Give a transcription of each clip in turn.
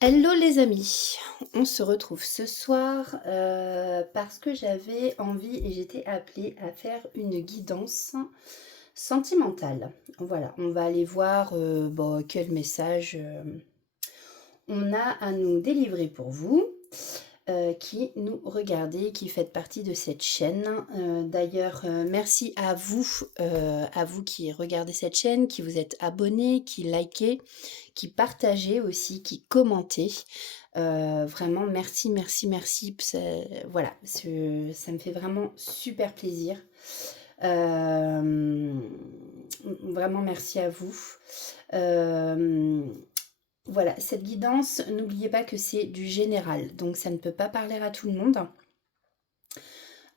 Hello les amis, on se retrouve ce soir parce que j'avais envie et j'étais appelée à faire une guidance sentimentale. Voilà, on va aller voir quel message on a à nous délivrer pour vous, qui nous regardez, qui faites partie de cette chaîne. D'ailleurs, merci à vous qui regardez cette chaîne, qui vous êtes abonnés, qui likez, qui partagez aussi, qui commentez. Vraiment merci, merci, merci. Voilà, ça me fait vraiment super plaisir. Euh, Vraiment merci à vous. Euh, voilà, cette guidance, n'oubliez pas que c'est du général, donc ça ne peut pas parler à tout le monde.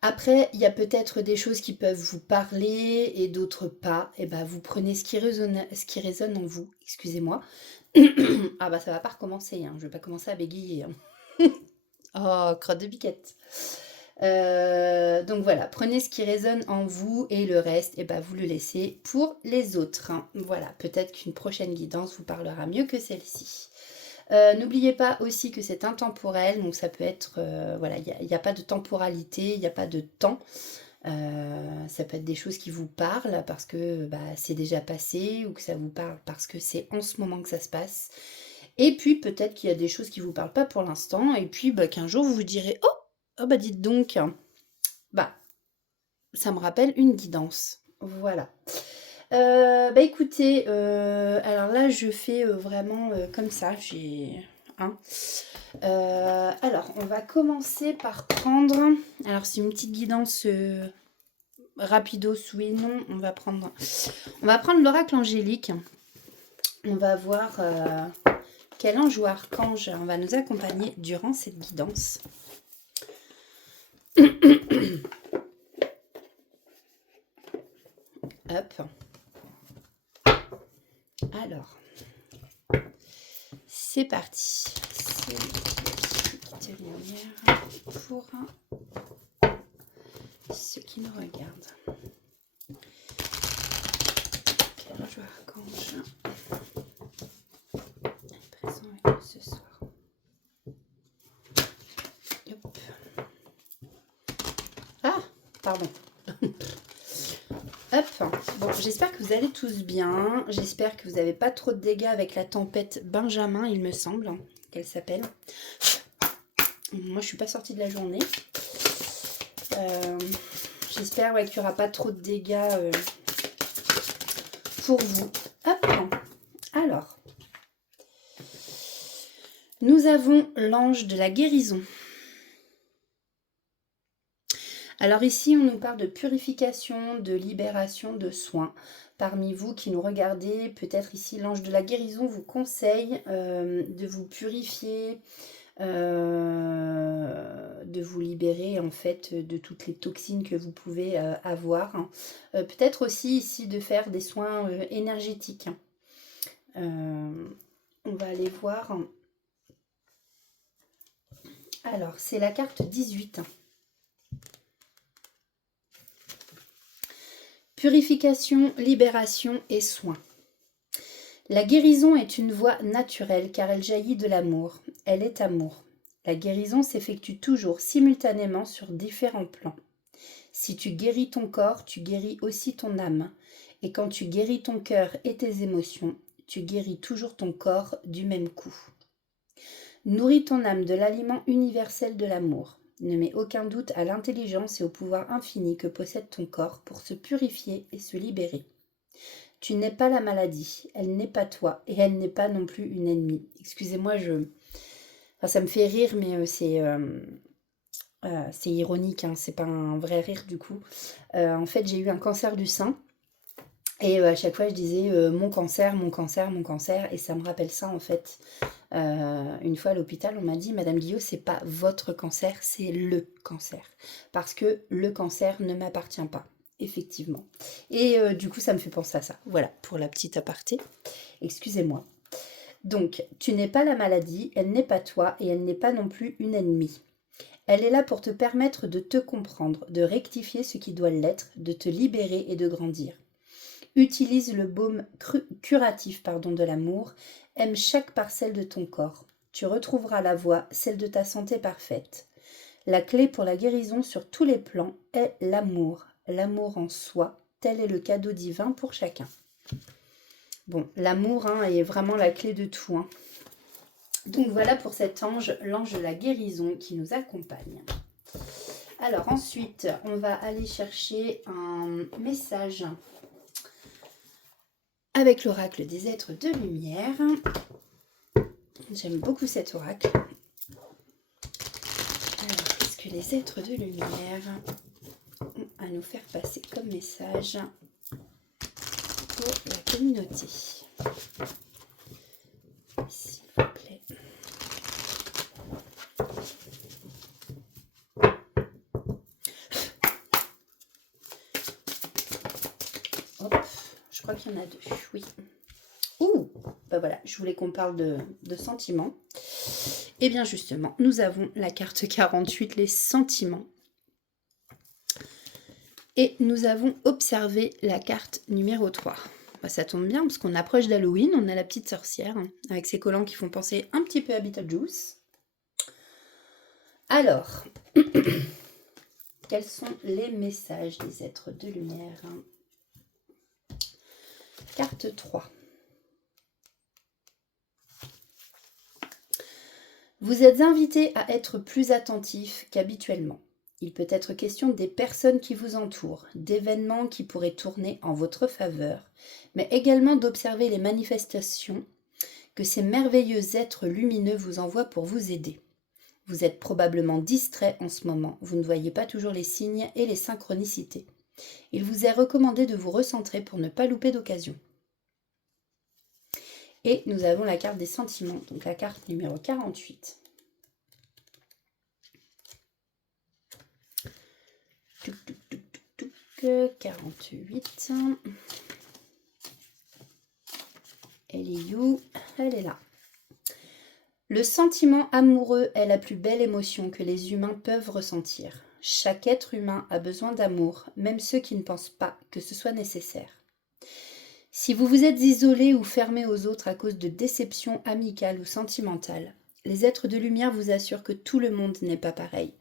Après, il y a peut-être des choses qui peuvent vous parler et d'autres pas. Et ben, vous prenez ce qui résonne en vous. Excusez-moi. Ah bah ça va pas recommencer, hein. Je vais pas commencer à bégayer, hein. Oh, crotte de biquette. Donc voilà, prenez ce qui résonne en vous et le reste, et ben vous le laissez pour les autres, hein. Voilà, peut-être qu'une prochaine guidance vous parlera mieux que celle-ci. N'oubliez pas aussi que c'est intemporel, donc ça peut être, voilà, il n'y a pas de temporalité, il n'y a pas de temps. Ça peut être des choses qui vous parlent parce que bah, c'est déjà passé ou que ça vous parle parce que c'est en ce moment que ça se passe. Et puis peut-être qu'il y a des choses qui vous parlent pas pour l'instant et puis bah, qu'un jour vous vous direz oh, oh bah dites donc, bah ça me rappelle une guidance. Voilà. Bah écoutez, alors là je fais vraiment comme ça, j'ai... Hein. Alors on va commencer par prendre... Alors c'est une petite guidance rapidos, oui et non. On va prendre l'oracle angélique. On va voir quel ange ou archange va nous accompagner durant cette guidance. Hop. Alors, c'est parti. C'est petite lumière pour ceux qui nous regardent. Quel ange ou archange est présent avec nous ce soir. Hop. Ah, pardon. Hop. Bon, j'espère que vous allez tous bien. J'espère que vous n'avez pas trop de dégâts avec la tempête Benjamin, il me semble qu'elle s'appelle. Moi, je suis pas sortie de la journée. J'espère qu'il n'y aura pas trop de dégâts pour vous. Hop. Alors, nous avons l'ange de la guérison. Alors ici, on nous parle de purification, de libération, de soins. Parmi vous qui nous regardez, peut-être ici l'ange de la guérison vous conseille de vous purifier, de vous libérer en fait de toutes les toxines que vous pouvez avoir. Peut-être aussi ici de faire des soins énergétiques. On va aller voir. Alors, c'est la carte 18. Purification, libération et soins. La guérison est une voie naturelle car elle jaillit de l'amour. Elle est amour. La guérison s'effectue toujours simultanément sur différents plans. Si tu guéris ton corps, tu guéris aussi ton âme. Et quand tu guéris ton cœur et tes émotions, tu guéris toujours ton corps du même coup. Nourris ton âme de l'aliment universel de l'amour. Ne mets aucun doute à l'intelligence et au pouvoir infini que possède ton corps pour se purifier et se libérer. Tu n'es pas la maladie, elle n'est pas toi, et elle n'est pas non plus une ennemie. Excusez-moi, enfin, ça me fait rire, mais c'est ironique, hein, c'est pas un vrai rire du coup. En fait, j'ai eu un cancer du sein, et à chaque fois je disais mon cancer, mon cancer, mon cancer, et ça me rappelle ça en fait. Une fois à l'hôpital, on m'a dit Madame Guillot, c'est pas votre cancer, c'est le cancer. Parce que le cancer ne m'appartient pas, effectivement. Et du coup, ça me fait penser à ça. Voilà, pour la petite aparté. Excusez-moi. Donc, tu n'es pas la maladie, elle n'est pas toi, et elle n'est pas non plus une ennemie. Elle est là pour te permettre de te comprendre, de rectifier ce qui doit l'être, de te libérer et de grandir. Utilise le baume curatif de l'amour, aime chaque parcelle de ton corps. Tu retrouveras la voie, celle de ta santé parfaite. La clé pour la guérison sur tous les plans est l'amour. L'amour en soi, tel est le cadeau divin pour chacun. Bon, l'amour est vraiment la clé de tout. Donc voilà pour cet ange, l'ange de la guérison qui nous accompagne. Alors ensuite, on va aller chercher un message avec l'oracle des êtres de lumière. J'aime beaucoup cet oracle. Alors, qu'est-ce que les êtres de lumière ont à nous faire passer comme message pour la communauté? S'il vous plaît. Hop, je crois qu'il y en a deux, oui. Ouh, bah voilà, je voulais qu'on parle de sentiments. Et bien justement, nous avons la carte 48, les sentiments. Et nous avons observé la carte numéro 3. Bah, ça tombe bien parce qu'on approche d'Halloween, on a la petite sorcière avec ses collants qui font penser un petit peu à Beetlejuice. Alors, quels sont les messages des êtres de lumière? Carte 3. Vous êtes invité à être plus attentif qu'habituellement. Il peut être question des personnes qui vous entourent, d'événements qui pourraient tourner en votre faveur, mais également d'observer les manifestations que ces merveilleux êtres lumineux vous envoient pour vous aider. Vous êtes probablement distrait en ce moment, vous ne voyez pas toujours les signes et les synchronicités. Il vous est recommandé de vous recentrer pour ne pas louper d'occasion. Et nous avons la carte des sentiments, donc la carte numéro 48. Touc, touc, touc, touc, touc, 48. Elle est où? Elle est là. Le sentiment amoureux est la plus belle émotion que les humains peuvent ressentir. Chaque être humain a besoin d'amour, même ceux qui ne pensent pas que ce soit nécessaire. Si vous vous êtes isolé ou fermé aux autres à cause de déceptions amicales ou sentimentales, les êtres de lumière vous assurent que tout le monde n'est pas pareil.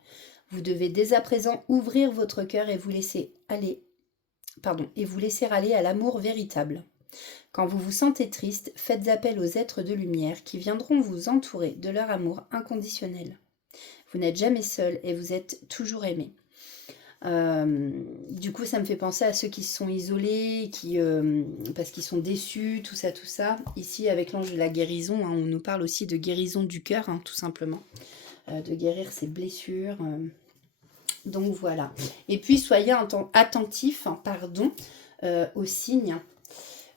Vous devez dès à présent ouvrir votre cœur et vous laisser aller à l'amour véritable. Quand vous vous sentez triste, faites appel aux êtres de lumière qui viendront vous entourer de leur amour inconditionnel. Vous n'êtes jamais seul et vous êtes toujours aimé. Du coup, ça me fait penser à ceux qui se sont isolés, parce qu'ils sont déçus, tout ça. Ici, avec l'ange de la guérison, on nous parle aussi de guérison du cœur, tout simplement. De guérir ses blessures. Donc voilà. Et puis, soyez attentifs aux signes.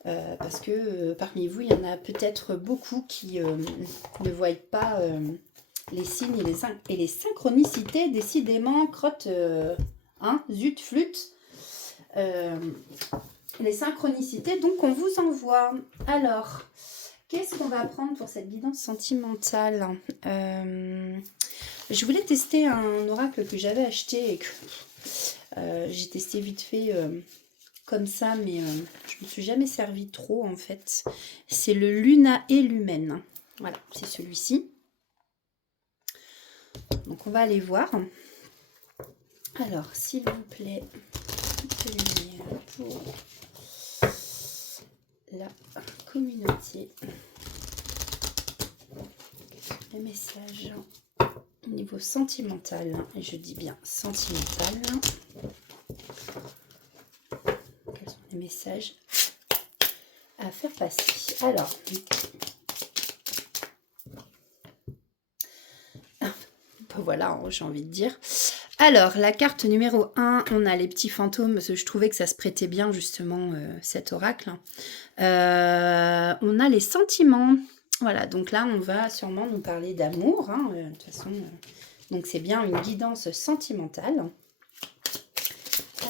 Parce que parmi vous, il y en a peut-être beaucoup qui ne voient pas les signes et les synchronicités. Décidément, crotte... zut, flûte. Les synchronicités, donc on vous envoie. Alors, qu'est-ce qu'on va prendre pour cette guidance sentimentale? Je voulais tester un oracle que j'avais acheté et que j'ai testé vite fait comme ça, mais je me suis jamais servi trop en fait. C'est le Luna et Lumen. Voilà, c'est celui-ci. Donc on va aller voir. Alors, s'il vous plaît, de lumière pour la communauté. Les messages au niveau sentimental, et je dis bien sentimental. Quels sont les messages à faire passer? Alors, voilà, j'ai envie de dire. Alors, la carte numéro 1, on a les petits fantômes, parce que je trouvais que ça se prêtait bien, justement, cet oracle. On a les sentiments. Voilà, donc là, on va sûrement nous parler d'amour. De toute façon, donc c'est bien une guidance sentimentale.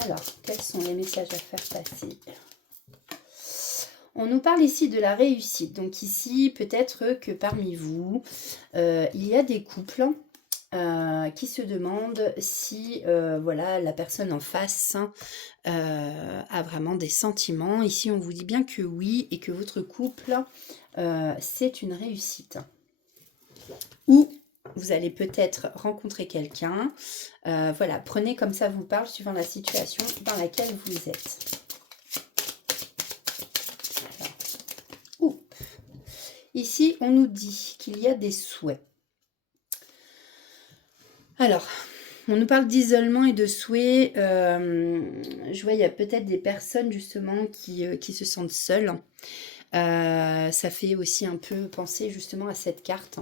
Alors, quels sont les messages à faire passer? On nous parle ici de la réussite. Donc ici, peut-être que parmi vous, il y a des couples qui se demandent si la personne en face a vraiment des sentiments. Ici, on vous dit bien que oui et que votre couple, c'est une réussite. ou vous allez peut-être rencontrer quelqu'un. Voilà, prenez comme ça vous parle, suivant la situation dans laquelle vous êtes. Alors, oups. Ici, on nous dit qu'il y a des souhaits. Alors, on nous parle d'isolement et de souhaits. Je vois, il y a peut-être des personnes justement qui se sentent seules. Ça fait aussi un peu penser justement à cette carte.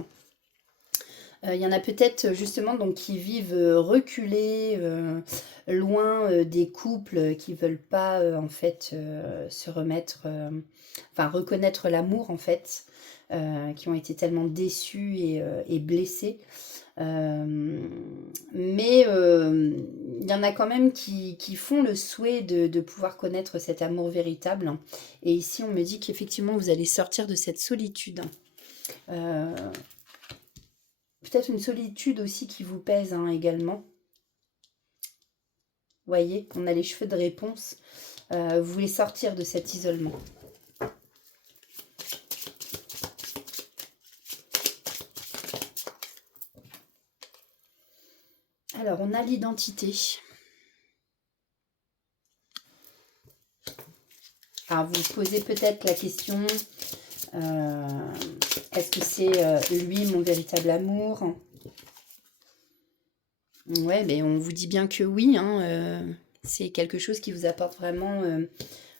Il y en a peut-être justement donc qui vivent reculés, loin des couples qui veulent pas en fait se remettre, enfin reconnaître l'amour en fait, qui ont été tellement déçus et blessés. Mais il y en a quand même qui font le souhait de pouvoir connaître cet amour véritable. Et ici, on me dit qu'effectivement, vous allez sortir de cette solitude. Peut-être une solitude aussi qui vous pèse également. Vous voyez, on a les cheveux de réponse. Vous voulez sortir de cet isolement. Alors, on a l'identité. Alors, vous vous posez peut-être la question, est-ce que c'est lui mon véritable amour? Ouais, mais on vous dit bien que oui, c'est quelque chose qui vous apporte vraiment, vous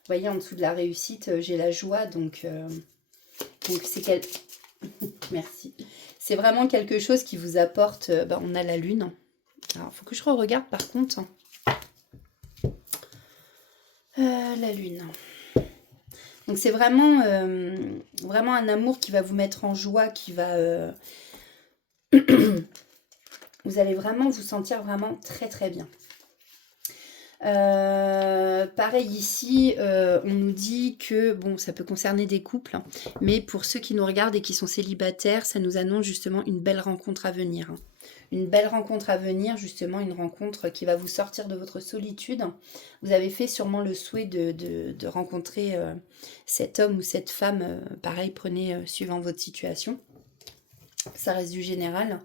voyez, en dessous de la réussite, j'ai la joie, donc c'est merci. C'est vraiment quelque chose qui vous apporte, on a la lune. Alors, il faut que je regarde par contre. La lune. Donc c'est vraiment, vraiment un amour qui va vous mettre en joie, qui va... vous allez vraiment vous sentir vraiment très très bien. Pareil ici, on nous dit que, bon, ça peut concerner des couples, mais pour ceux qui nous regardent et qui sont célibataires, ça nous annonce justement une belle rencontre à venir. Une belle rencontre à venir, justement, une rencontre qui va vous sortir de votre solitude. Vous avez fait sûrement le souhait de rencontrer cet homme ou cette femme. Pareil, prenez suivant votre situation. Ça reste du général.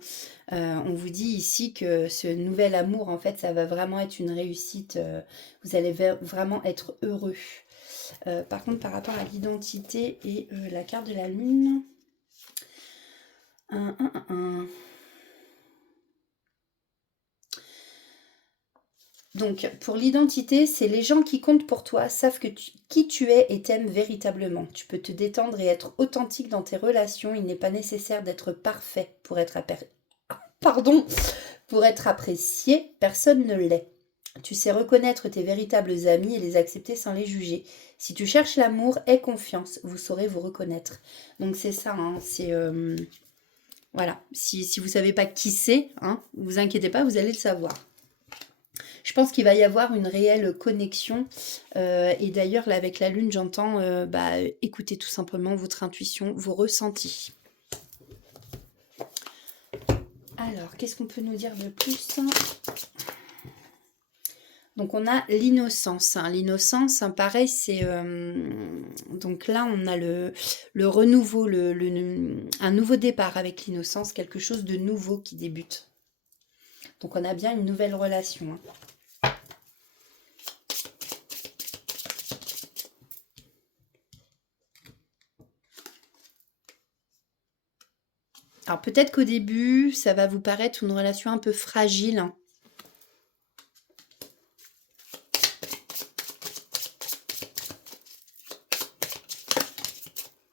On vous dit ici que ce nouvel amour, en fait, ça va vraiment être une réussite. Vous allez vraiment être heureux. Par contre, par rapport à l'identité et la carte de la lune... Donc, pour l'identité, c'est les gens qui comptent pour toi savent qui tu es et t'aiment véritablement. Tu peux te détendre et être authentique dans tes relations. Il n'est pas nécessaire d'être parfait pour être pour être apprécié. Personne ne l'est. Tu sais reconnaître tes véritables amis et les accepter sans les juger. Si tu cherches l'amour, aie confiance. Vous saurez vous reconnaître. Donc, c'est ça, c'est... voilà. Si vous ne savez pas qui c'est, vous inquiétez pas, vous allez le savoir. Je pense qu'il va y avoir une réelle connexion. Et d'ailleurs, là, avec la lune, j'entends écoutez tout simplement votre intuition, vos ressentis. Alors, qu'est-ce qu'on peut nous dire de plus? Donc, on a l'innocence. L'innocence, pareil, c'est... donc là, on a le renouveau, un nouveau départ avec l'innocence, quelque chose de nouveau qui débute. Donc, on a bien une nouvelle relation. Alors peut-être qu'au début, ça va vous paraître une relation un peu fragile.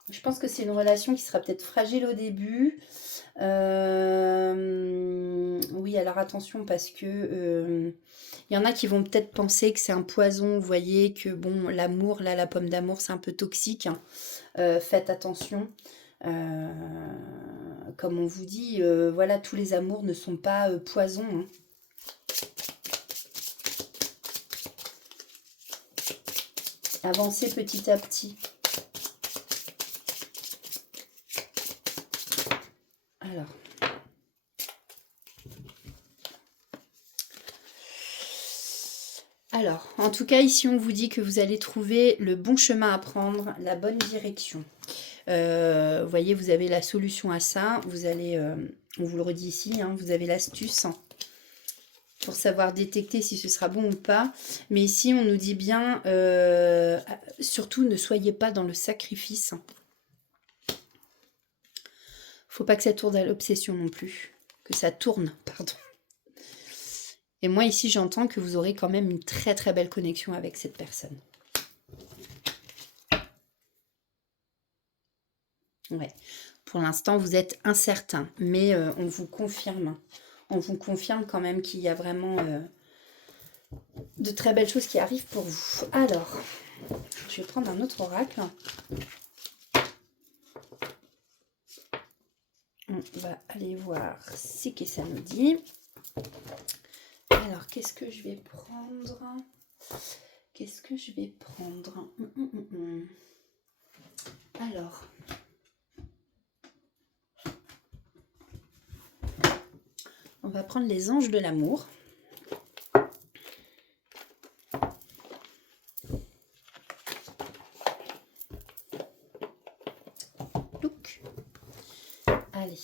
Je pense que c'est une relation qui sera peut-être fragile au début. Oui, alors attention parce que il y en a qui vont peut-être penser que c'est un poison. Vous voyez que bon, l'amour, là, la pomme d'amour, c'est un peu toxique. Faites attention. Comme on vous dit, voilà, tous les amours ne sont pas poison. Avancez petit à petit. Alors, en tout cas, ici, on vous dit que vous allez trouver le bon chemin à prendre, la bonne direction. Vous voyez, vous avez la solution à ça. Vous allez, on vous le redit ici, hein, vous avez l'astuce pour savoir détecter si ce sera bon ou pas. Mais ici, on nous dit bien, surtout ne soyez pas dans le sacrifice. Faut pas que ça tourne à l'obsession non plus. Que ça tourne, pardon. Et moi, ici, j'entends que vous aurez quand même une très très belle connexion avec cette personne. Ouais. Pour l'instant, vous êtes incertain, mais on vous confirme. On vous confirme quand même qu'il y a vraiment de très belles choses qui arrivent pour vous. Alors, je vais prendre un autre oracle. On va aller voir ce que ça nous dit. Alors, qu'est-ce que je vais prendre? Qu'est-ce que je vais prendre? Alors, on va prendre les anges de l'amour. Look. Allez.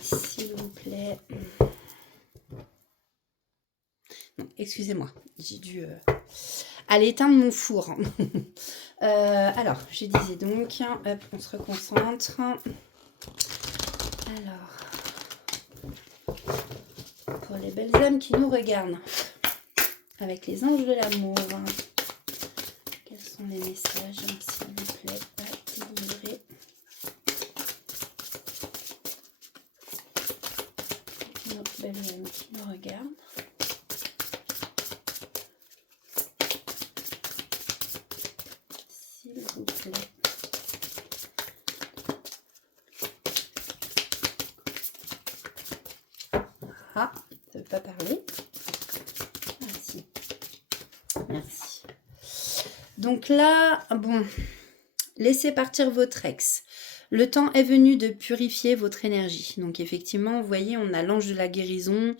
S'il vous plaît. Non, excusez-moi, j'ai dû aller éteindre mon four. Alors, je disais donc, hop, on se reconcentre. Alors, pour les belles âmes qui nous regardent, avec les anges de l'amour, quels sont les messages, s'il vous plaît, à délivrer? Nos belles âmes qui nous regardent. S'il vous plaît. Ah, ça ne veut pas parler. Merci. Merci. Donc là, bon, laissez partir votre ex. Le temps est venu de purifier votre énergie. Donc effectivement, vous voyez, on a l'ange de la guérison.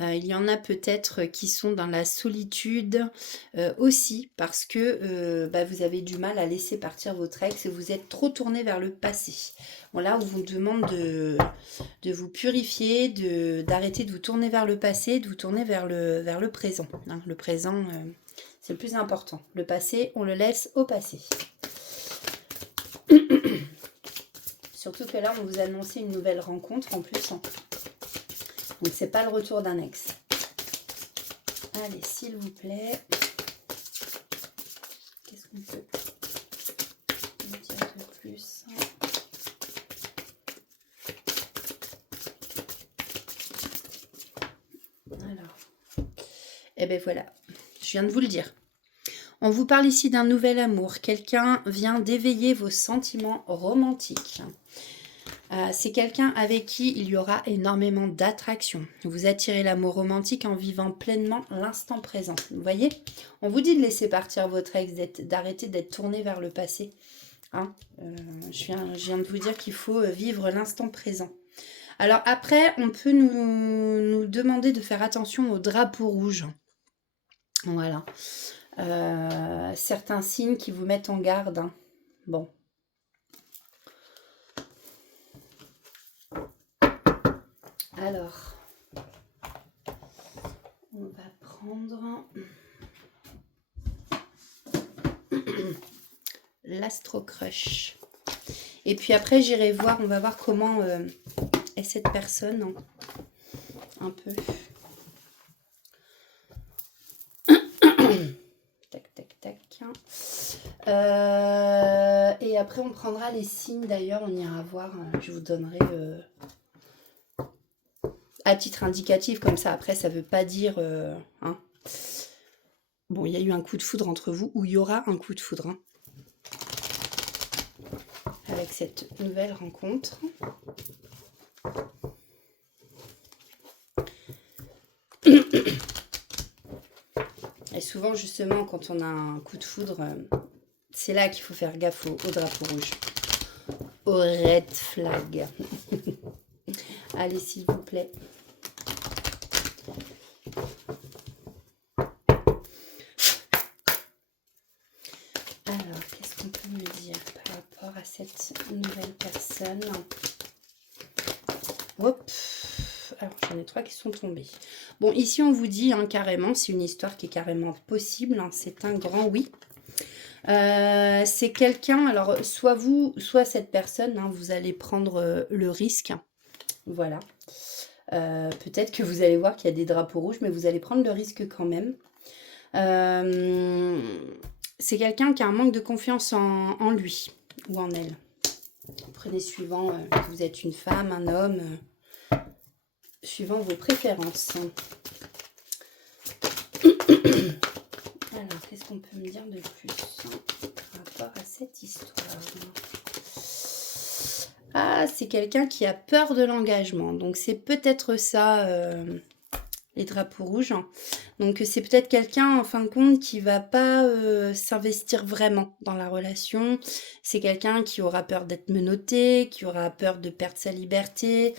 Il y en a peut-être qui sont dans la solitude aussi parce que vous avez du mal à laisser partir votre ex et vous êtes trop tourné vers le passé. Bon, là, on vous demande de vous purifier, d'arrêter de vous tourner vers le passé, de vous tourner vers le présent. Hein. Le présent, c'est le plus important. Le passé, on le laisse au passé. Surtout que là, on vous annonce une nouvelle rencontre en plus. Hein. Donc, c'est pas le retour d'un ex. Allez, s'il vous plaît. Qu'est-ce qu'on peut nous dire de plus? Alors. Eh bien, voilà. Je viens de vous le dire. On vous parle ici d'un nouvel amour. Quelqu'un vient d'éveiller vos sentiments romantiques. C'est quelqu'un avec qui il y aura énormément d'attraction. Vous attirez l'amour romantique en vivant pleinement l'instant présent. Vous voyez? On vous dit de laisser partir votre ex, d'arrêter d'être tourné vers le passé. Hein, je viens de vous dire qu'il faut vivre l'instant présent. Alors après, on peut nous demander de faire attention aux drapeaux rouges. Voilà. Certains signes qui vous mettent en garde. Hein. Bon. Alors, on va prendre l'Astro Crush. Et puis après, j'irai voir, on va voir comment est cette personne. Hein. Un peu. Tac, tac, tac. Et après, on prendra les signes. D'ailleurs, on ira voir. Je vous donnerai... à titre indicatif, comme ça, après, ça veut pas dire... hein. Bon, il y a eu un coup de foudre entre vous, ou il y aura un coup de foudre. Hein, avec cette nouvelle rencontre. Et souvent, justement, quand on a un coup de foudre, c'est là qu'il faut faire gaffe au drapeau rouge. Au red flag. Allez, s'il vous plaît. Alors, qu'est-ce qu'on peut me dire par rapport à cette nouvelle personne? Hop. Alors, j'en ai 3 qui sont tombés. Bon, ici, on vous dit carrément, c'est une histoire qui est carrément possible. C'est un grand oui. C'est quelqu'un, alors, soit vous, soit cette personne, vous allez prendre le risque. Voilà. Peut-être que vous allez voir qu'il y a des drapeaux rouges, mais vous allez prendre le risque quand même. C'est quelqu'un qui a un manque de confiance en lui ou en elle. Prenez suivant que vous êtes une femme, un homme, suivant vos préférences. Alors, qu'est-ce qu'on peut me dire de plus par rapport à cette histoire? Ah, c'est quelqu'un qui a peur de l'engagement. Donc, c'est peut-être ça, les drapeaux rouges. Donc, c'est peut-être quelqu'un, en fin de compte, qui va pas s'investir vraiment dans la relation. C'est quelqu'un qui aura peur d'être menotté, qui aura peur de perdre sa liberté.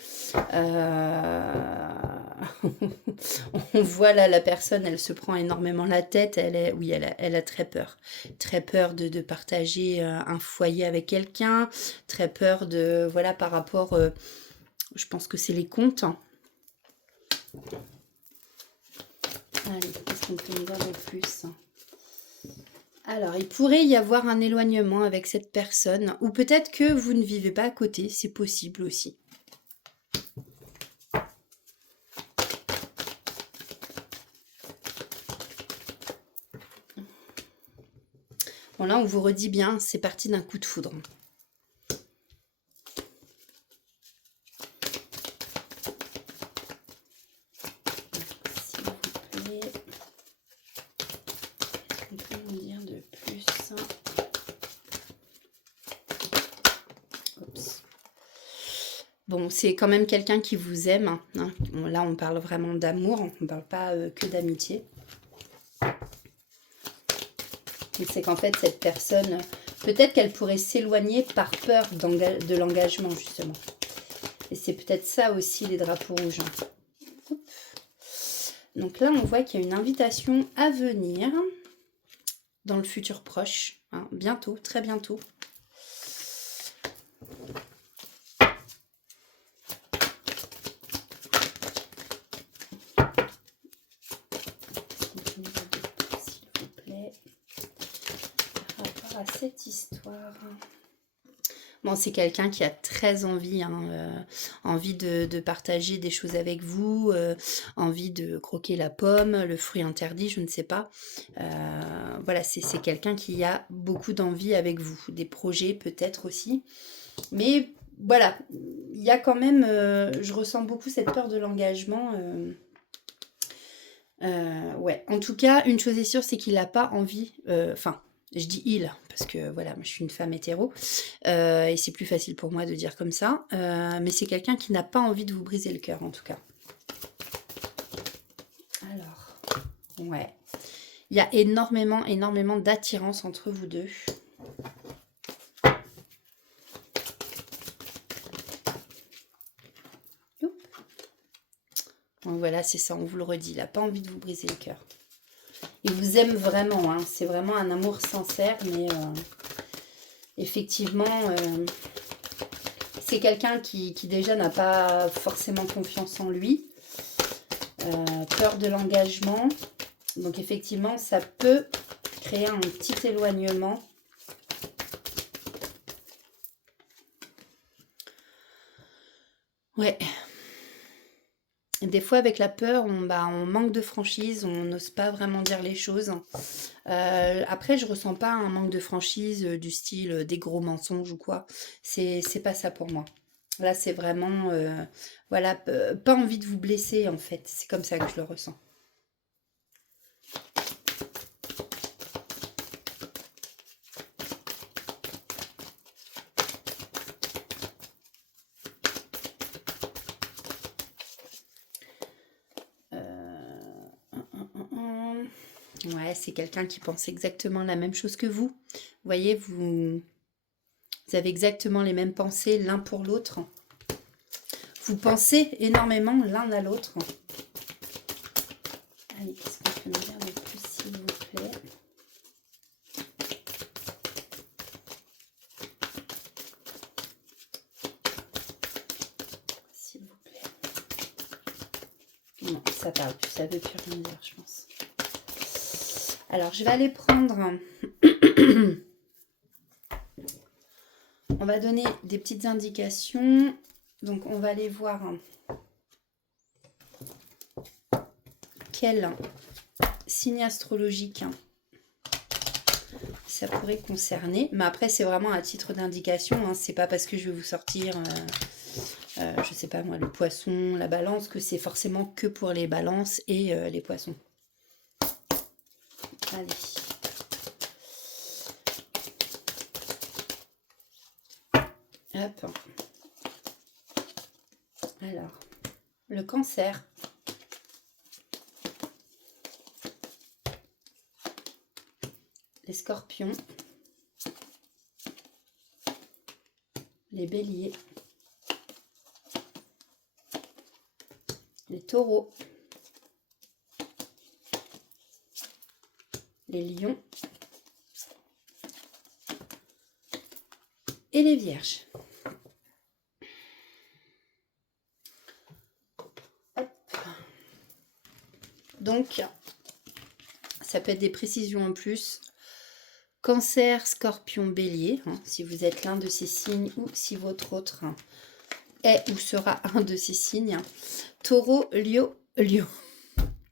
On voit là, la personne, elle se prend énormément la tête. Elle a très peur. Très peur de partager un foyer avec quelqu'un. Très peur de, voilà, par rapport, je pense que c'est les comptes. Allez, qu'est-ce qu'on peut me dire de plus? Alors, il pourrait y avoir un éloignement avec cette personne. Ou peut-être que vous ne vivez pas à côté. C'est possible aussi. Bon, là, on vous redit bien, c'est parti d'un coup de foudre. S'il vous plaît. Qu'est-ce qu'on peut nous dire de plus? Oups. Bon, c'est quand même quelqu'un qui vous aime. Bon, là, on parle vraiment d'amour. On ne parle pas que d'amitié. C'est qu'en fait, cette personne, peut-être qu'elle pourrait s'éloigner par peur de l'engagement, justement. Et c'est peut-être ça aussi, les drapeaux rouges. Donc là, on voit qu'il y a une invitation à venir dans le futur proche. Bientôt, très bientôt. À cette histoire. Bon, c'est quelqu'un qui a très envie, envie de partager des choses avec vous, envie de croquer la pomme, le fruit interdit, je ne sais pas. Voilà, c'est quelqu'un qui a beaucoup d'envie avec vous, des projets peut-être aussi. Mais voilà, il y a quand même, je ressens beaucoup cette peur de l'engagement. Ouais, en tout cas, une chose est sûre, c'est qu'il n'a pas envie, je dis il, parce que voilà, moi je suis une femme hétéro, et c'est plus facile pour moi de dire comme ça, mais c'est quelqu'un qui n'a pas envie de vous briser le cœur, en tout cas. Alors, ouais, il y a énormément, énormément d'attirance entre vous deux. Donc voilà, c'est ça, on vous le redit, il n'a pas envie de vous briser le cœur. Il vous aime vraiment, c'est vraiment un amour sincère, mais effectivement, c'est quelqu'un qui déjà n'a pas forcément confiance en lui, peur de l'engagement. Donc effectivement, ça peut créer un petit éloignement. Ouais. Des fois, avec la peur, on manque de franchise, on n'ose pas vraiment dire les choses. Après, je ressens pas un manque de franchise du style des gros mensonges ou quoi. C'est pas ça pour moi. Là, c'est vraiment, voilà, pas envie de vous blesser en fait. C'est comme ça que je le ressens. Ouais, c'est quelqu'un qui pense exactement la même chose que vous. Vous voyez, vous avez exactement les mêmes pensées l'un pour l'autre. Vous pensez énormément l'un à l'autre. Allez, qu'est-ce qu'on peut me dire de plus, s'il vous plaît? S'il vous plaît. Non, ça parle plus, ça veut plus rien dire, je pense. Alors, je vais aller prendre... On va donner des petites indications. Donc, on va aller voir quel signe astrologique ça pourrait concerner. Mais après, c'est vraiment à titre d'indication. Hein. C'est pas parce que je vais vous sortir, je sais pas moi, le poisson, la balance, que c'est forcément que pour les balances et les poissons. Allez. Hop. Alors, le cancer. Les scorpions. Les béliers. Les taureaux. Les lions. Et les vierges. Hop. Donc, ça peut être des précisions en plus. Cancer, scorpion, bélier, hein, si vous êtes l'un de ces signes ou si votre autre est ou sera un de ces signes. Taureau, lion.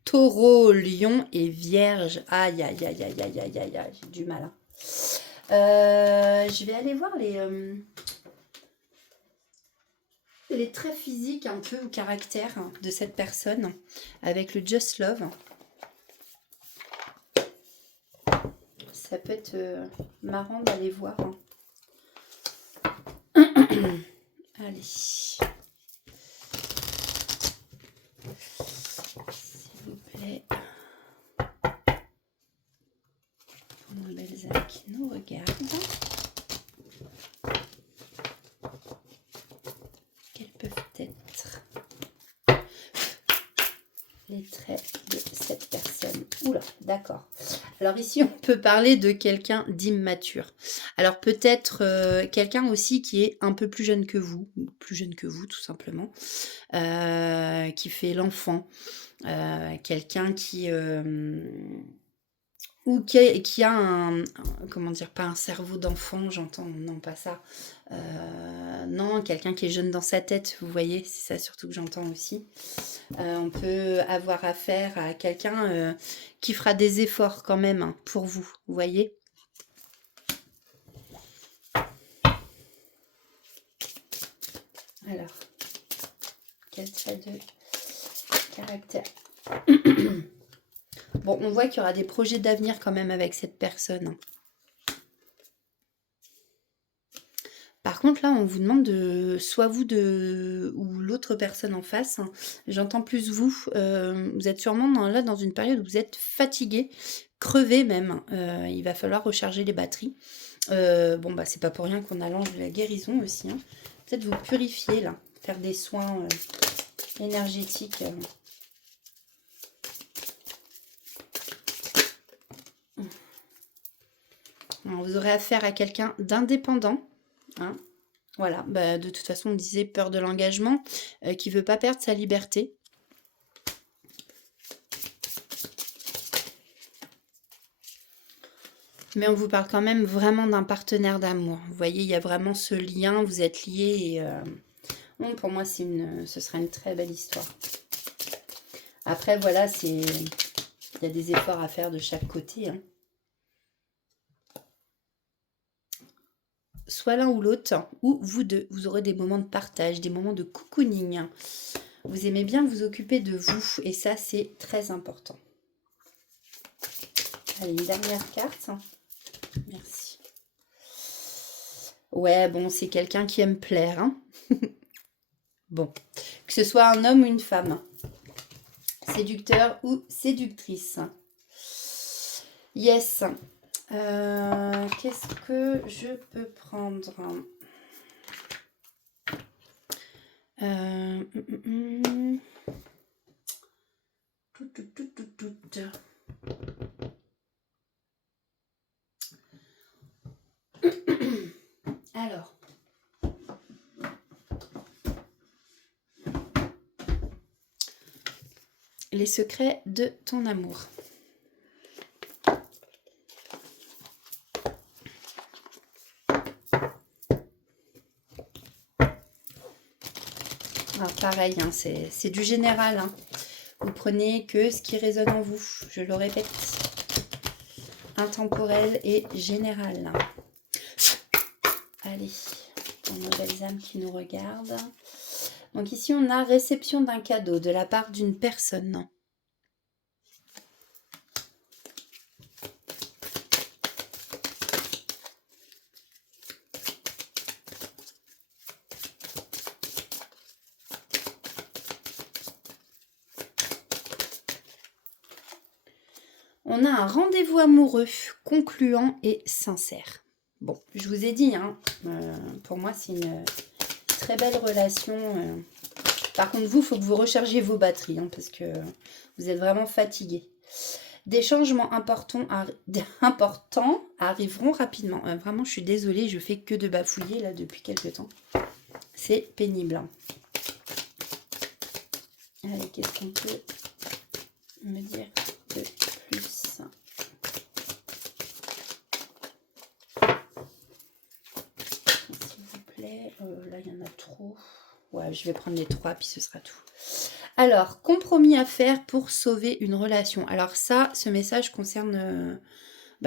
Taureau, lion et vierge. Aïe, aïe, aïe, aïe, aïe, aïe, aïe, aïe, j'ai du mal. Hein. Je vais aller voir les traits physiques un peu ou caractère de cette personne avec le Just Love. Ça peut être marrant d'aller voir. Hein. Allez. S'il vous plaît. Pour nos belles âmes qui nous regardent. Quels peuvent être les traits de cette personne? Oula, d'accord. Alors ici, on peut parler de quelqu'un d'immature. Alors peut-être quelqu'un aussi qui est un peu plus jeune que vous tout simplement, qui fait l'enfant, quelqu'un qui a un comment dire, pas un cerveau d'enfant, j'entends, non pas ça. Non, quelqu'un qui est jeune dans sa tête, vous voyez, c'est ça surtout que j'entends aussi. On peut avoir affaire à quelqu'un qui fera des efforts quand même hein, pour vous, vous voyez. Alors, quel trait de caractère? Bon, on voit qu'il y aura des projets d'avenir quand même avec cette personne. Par contre, là, on vous demande de, soit vous ou l'autre personne en face, hein, j'entends plus vous, vous êtes sûrement là dans une période où vous êtes fatigué, crevé même, il va falloir recharger les batteries. Bon, bah c'est pas pour rien qu'on a l'ange de la guérison aussi, hein. Peut-être vous purifier là, faire des soins énergétiques. Alors, vous aurez affaire à quelqu'un d'indépendant, hein. Voilà, bah, de toute façon, on disait peur de l'engagement, qui veut pas perdre sa liberté. Mais on vous parle quand même vraiment d'un partenaire d'amour. Vous voyez, il y a vraiment ce lien, vous êtes liés. Et, bon, pour moi, ce sera une très belle histoire. Après, voilà, il y a des efforts à faire de chaque côté. Hein. Soit l'un ou l'autre, ou vous deux, vous aurez des moments de partage, des moments de cocooning. Vous aimez bien vous occuper de vous, et ça, c'est très important. Allez, une dernière carte. Merci. Ouais, bon, c'est quelqu'un qui aime plaire. Hein. Bon, que ce soit un homme ou une femme. Séducteur ou séductrice. Yes. Qu'est-ce que je peux prendre? Euh, hum, hum. Tout. Alors, les secrets de ton amour. Alors pareil, hein, c'est du général. Hein. Vous prenez que ce qui résonne en vous. Je le répète. Intemporel et général. Allez, pour nos belles âmes qui nous regardent. Donc ici, on a réception d'un cadeau de la part d'une personne. On a un rendez-vous amoureux, concluant et sincère. Bon, je vous ai dit, hein, pour moi, c'est une très belle relation. Par contre, vous, il faut que vous rechargiez vos batteries, hein, parce que vous êtes vraiment fatigué. Des changements importants arriveront rapidement. Vraiment, je suis désolée, je fais que de bafouiller, là, depuis quelques temps. C'est pénible. Hein. Allez, qu'est-ce qu'on peut me dire de plus? S'il vous plaît. Là, il y en a trop. Ouais, je vais prendre les 3, puis ce sera tout. Alors, compromis à faire pour sauver une relation. Alors ça, ce message concerne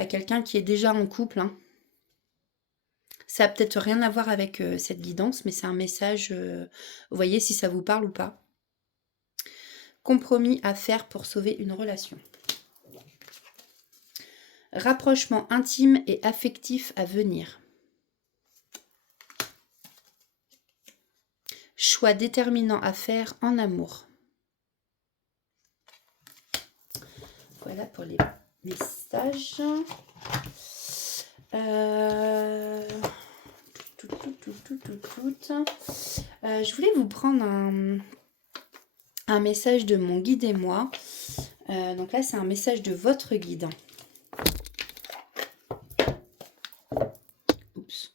quelqu'un qui est déjà en couple. Hein. Ça n'a peut-être rien à voir avec cette guidance, mais c'est un message, vous voyez si ça vous parle ou pas. Compromis à faire pour sauver une relation. Rapprochement intime et affectif à venir. Choix déterminant à faire en amour. Voilà pour les messages. Je voulais vous prendre un message de mon guide et moi. Donc là, c'est un message de votre guide. Oups.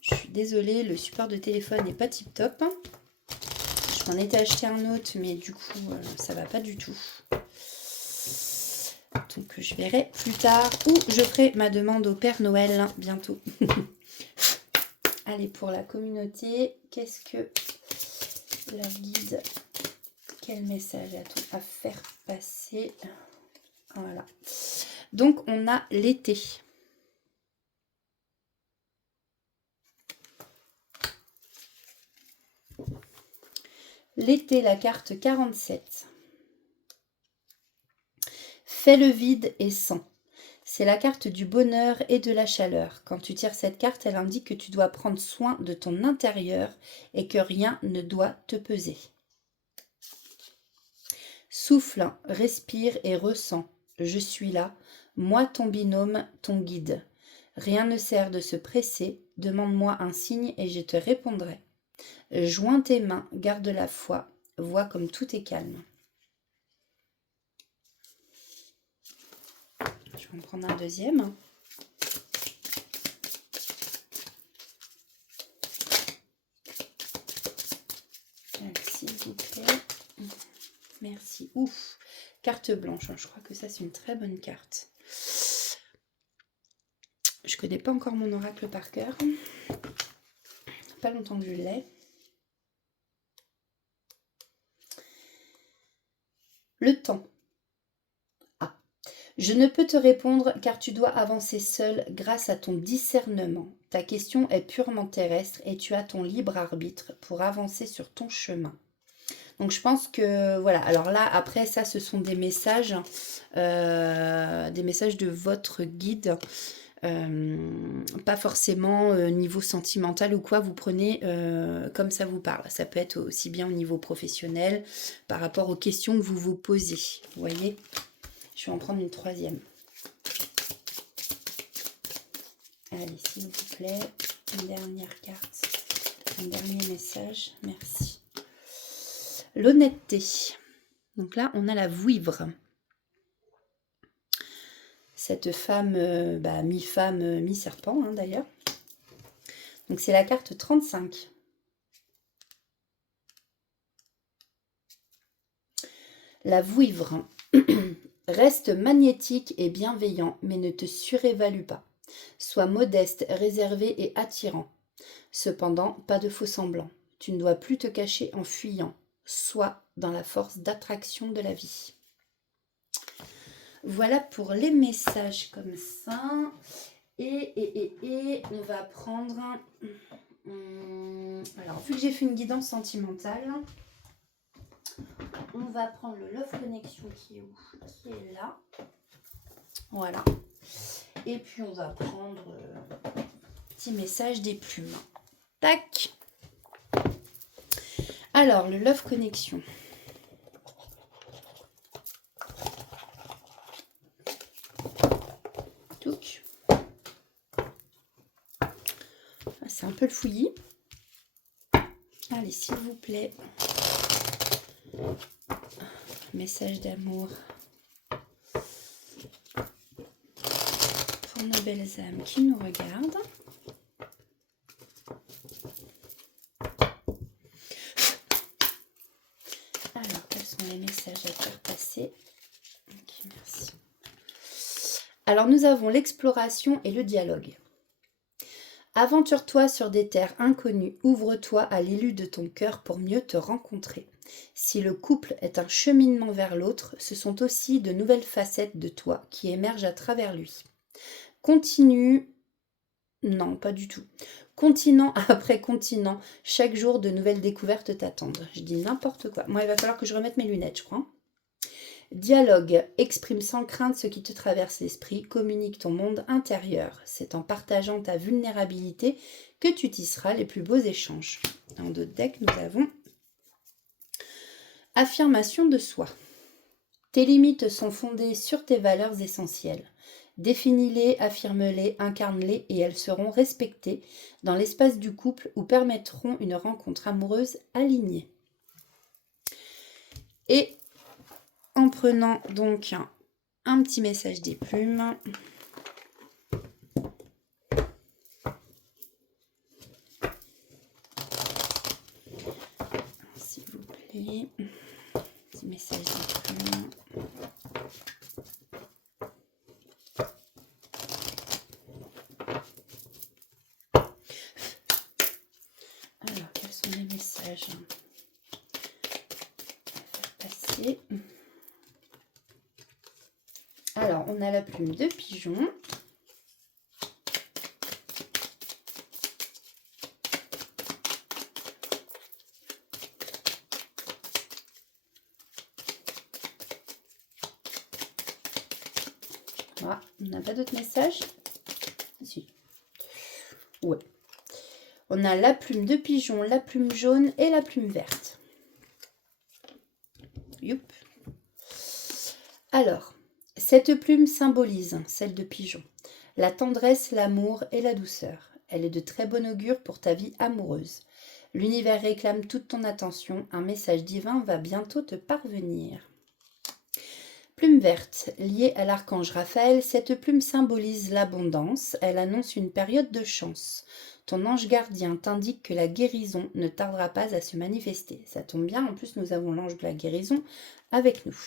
Je suis désolée, le support de téléphone n'est pas tip top. Je m'en étais acheté un autre, mais du coup, ça va pas du tout. Donc, je verrai plus tard où je ferai ma demande au Père Noël hein, bientôt. Allez, pour la communauté, qu'est-ce que la guide, quel message à faire passer? Voilà. Donc, on a l'été. L'été, la carte 47. Fais le vide et sens. C'est la carte du bonheur et de la chaleur. Quand tu tires cette carte, elle indique que tu dois prendre soin de ton intérieur et que rien ne doit te peser. Souffle, respire et ressens. Je suis là, moi ton binôme, ton guide. Rien ne sert de se presser, demande-moi un signe et je te répondrai. Joins tes mains, garde la foi, vois comme tout est calme. Je vais en prendre un deuxième. S'il vous plaît. Merci. Ouf. Carte blanche. Je crois que ça, c'est une très bonne carte. Je connais pas encore mon oracle par cœur. Pas longtemps que je l'ai. Le temps. Ah. Je ne peux te répondre car tu dois avancer seul grâce à ton discernement. Ta question est purement terrestre et tu as ton libre arbitre pour avancer sur ton chemin. Donc je pense que voilà, alors là après ça ce sont des messages de votre guide, pas forcément niveau sentimental ou quoi, vous prenez comme ça vous parle. Ça peut être aussi bien au niveau professionnel par rapport aux questions que vous vous posez, vous voyez. Je vais en prendre une troisième. Allez, s'il vous plaît. Une dernière carte. Un dernier message. Merci. L'honnêteté. Donc là, on a la vouivre. Cette femme, mi-femme, mi-serpent d'ailleurs. Donc c'est la carte 35. La vouivre. Reste magnétique et bienveillant, mais ne te surévalue pas. Sois modeste, réservé et attirant. Cependant, pas de faux semblants. Tu ne dois plus te cacher en fuyant. Sois dans la force d'attraction de la vie. Voilà pour les messages comme ça. Et on va prendre... alors, vu que j'ai fait une guidance sentimentale, on va prendre le Love Connection qui est où? Qui est là. Voilà. Et puis, on va prendre petit message des plumes. Tac. Alors, le Love Connection. Touc. C'est un peu le fouillis. Allez, s'il vous plaît. Message d'amour pour nos belles âmes qui nous regardent. Alors, quels sont les messages à faire passer? Ok, merci. Alors, nous avons l'exploration et le dialogue. Aventure-toi sur des terres inconnues, ouvre-toi à l'élu de ton cœur pour mieux te rencontrer. Si le couple est un cheminement vers l'autre, ce sont aussi de nouvelles facettes de toi qui émergent à travers lui. Continue... Non, pas du tout. Continent après continent, chaque jour de nouvelles découvertes t'attendent. Je dis n'importe quoi. Moi, il va falloir que je remette mes lunettes, je crois. Dialogue, exprime sans crainte ce qui te traverse l'esprit, communique ton monde intérieur. C'est en partageant ta vulnérabilité que tu tisseras les plus beaux échanges. Dans d'autres decks, nous avons affirmation de soi. Tes limites sont fondées sur tes valeurs essentielles. Définis-les, affirme-les, incarne-les et elles seront respectées dans l'espace du couple ou permettront une rencontre amoureuse alignée. Et en prenant donc un petit message des plumes. S'il vous plaît. Petit message des plumes. Alors, quels sont les messages à faire passer? Alors, on a la plume de pigeon. Ah, on n'a pas d'autres messages? Si. Ouais. On a la plume de pigeon, la plume jaune et la plume verte. Youp. Alors, cette plume symbolise, celle de pigeon, la tendresse, l'amour et la douceur. Elle est de très bon augure pour ta vie amoureuse. L'univers réclame toute ton attention. Un message divin va bientôt te parvenir. Plume verte, liée à l'archange Raphaël, cette plume symbolise l'abondance. Elle annonce une période de chance. Ton ange gardien t'indique que la guérison ne tardera pas à se manifester. Ça tombe bien, en plus nous avons l'ange de la guérison avec nous.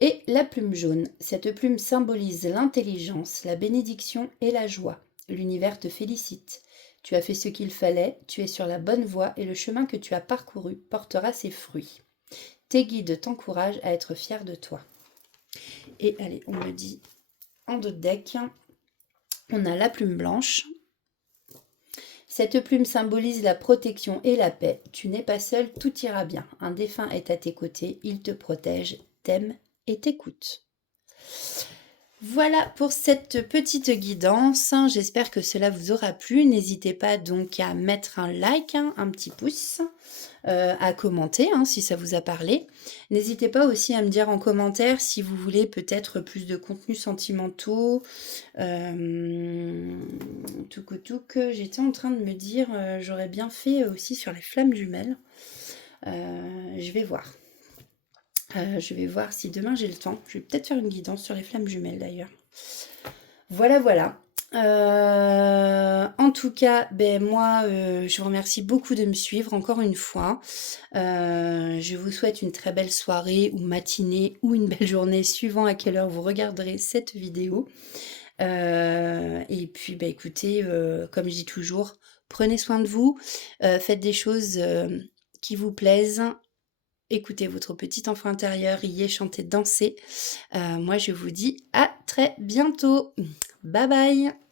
Et la plume jaune, cette plume symbolise l'intelligence, la bénédiction et la joie. L'univers te félicite. Tu as fait ce qu'il fallait, tu es sur la bonne voie et le chemin que tu as parcouru portera ses fruits. Tes guides t'encouragent à être fier de toi. Et allez, on me dit en d'autres decks, on a la plume blanche. Cette plume symbolise la protection et la paix. Tu n'es pas seul, tout ira bien. Un défunt est à tes côtés, il te protège, t'aime et t'écoute. Voilà pour cette petite guidance, hein. J'espère que cela vous aura plu. N'hésitez pas donc à mettre un like, hein, un petit pouce, à commenter, hein, si ça vous a parlé. N'hésitez pas aussi à me dire en commentaire si vous voulez peut-être plus de contenus sentimentaux. Touc, j'étais en train de me dire, j'aurais bien fait aussi sur les flammes jumelles. Je vais voir. Je vais voir si demain j'ai le temps. Je vais peut-être faire une guidance sur les flammes jumelles d'ailleurs. Voilà, voilà. En tout cas, ben moi, je vous remercie beaucoup de me suivre encore une fois. Je vous souhaite une très belle soirée ou matinée ou une belle journée suivant à quelle heure vous regarderez cette vidéo. Et puis, bah, écoutez, comme je dis toujours, prenez soin de vous, faites des choses, qui vous plaisent. Écoutez votre petit enfant intérieur, riez, chantez, dansez. Moi, je vous dis à très bientôt. Bye bye.